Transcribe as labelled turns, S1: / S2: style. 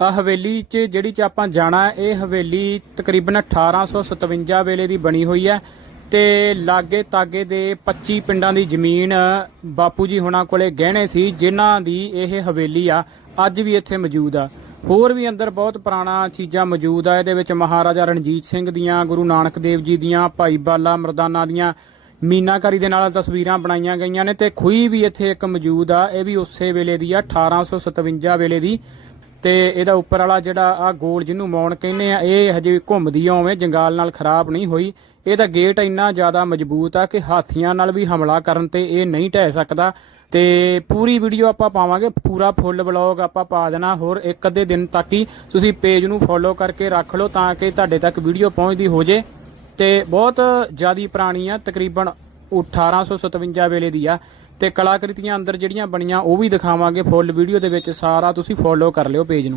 S1: ਆ ਹਵੇਲੀ 'ਚ ਜਿਹੜੀ 'ਚ ਆਪਾਂ ਜਾਣਾ, ਇਹ ਹਵੇਲੀ ਤਕਰੀਬਨ 1857 ਵੇਲੇ ਦੀ ਬਣੀ ਹੋਈ ਹੈ ਤੇ ਲਾਗੇ ਤਾਗੇ ਦੇ 25 ਪਿੰਡਾਂ ਦੀ ਜ਼ਮੀਨ ਬਾਪੂ ਜੀ ਹੁਣਾਂ ਕੋਲੇ ਗਹਿਣੇ ਸੀ, ਜਿਨ੍ਹਾਂ ਦੀ ਇਹ ਹਵੇਲੀ ਆ, ਅੱਜ ਵੀ ਇੱਥੇ ਮੌਜੂਦ ਆ। ਹੋਰ ਵੀ ਅੰਦਰ ਬਹੁਤ ਪੁਰਾਣਾ ਚੀਜ਼ਾਂ ਮੌਜੂਦ ਆ, ਇਹਦੇ ਵਿੱਚ ਮਹਾਰਾਜਾ ਰਣਜੀਤ ਸਿੰਘ ਦੀਆਂ, ਗੁਰੂ ਨਾਨਕ ਦੇਵ ਜੀ ਦੀਆਂ, ਭਾਈ ਬਾਲਾ ਮਰਦਾਨਾ ਦੀਆਂ ਮੀਨਾਕਾਰੀ ਦੇ ਨਾਲ ਤਸਵੀਰਾਂ ਬਣਾਈਆਂ ਗਈਆਂ ਨੇ ਤੇ ਖੂਹੀ ਵੀ ਇੱਥੇ ਇੱਕ ਮੌਜੂਦ ਆ, ਇਹ ਵੀ ਉਸੇ ਵੇਲੇ ਦੀ ਆ 1857 ਵੇਲੇ ਦੀ। ਤੇ ਇਹਦਾ ਉੱਪਰ ਵਾਲਾ ਜਿਹੜਾ ਆ ਗੋਲ ਜਿਹਨੂੰ ਮੌਣ ਕਹਿੰਦੇ ਆ, ਇਹ ਹਜੇ ਘੁੰਮਦੀ ਆ ਜੰਗਾਲ ਨਾਲ ਖਰਾਬ ਨਹੀਂ ਹੋਈ। ਇਹਦਾ ਗੇਟ ਇੰਨਾ ਜ਼ਿਆਦਾ ਮਜ਼ਬੂਤ ਆ ਕਿ ਹਾਥੀਆਂ ਨਾਲ ਵੀ ਹਮਲਾ ਕਰਨ ਤੇ ਇਹ ਨਹੀਂ ਢਹਿ ਸਕਦਾ। ਤੇ ਪੂਰੀ ਵੀਡੀਓ ਆਪਾਂ ਪਾਵਾਂਗੇ, ਪੂਰਾ ਫੁੱਲ ਵਲੌਗ ਆਪਾਂ ਪਾ ਦੇਣਾ ਹੋਰ ਇੱਕ ਅੱਧੇ ਦਿਨ ਤੱਕ ਹੀ। ਤੁਸੀਂ ਪੇਜ ਨੂੰ ਫੋਲੋ ਕਰਕੇ ਰੱਖ ਲਓ ਤਾਂ ਕਿ ਤੁਹਾਡੇ ਤੱਕ ਵੀਡੀਓ ਪਹੁੰਚਦੀ ਹੋ ਜੇ। ਤੇ ਬਹੁਤ ਜਿਆਦੀ ਪੁਰਾਣੀ ਆ, ਤਕਰੀਬਨ 1857 ਵੇਲੇ ਦੀ ਆ। ਤੇ ਕਲਾਕ੍ਰਿਤੀਆਂ ਅੰਦਰ ਜਿਹੜੀਆਂ ਬਣੀਆਂ ਉਹ ਵੀ ਦਿਖਾਵਾਂਗੇ ਫੁੱਲ ਵੀਡੀਓ ਦੇ ਵਿੱਚ। ਸਾਰਾ ਤੁਸੀਂ ਫੋਲੋ ਕਰ ਲਿਓ ਪੇਜ ਨੂੰ।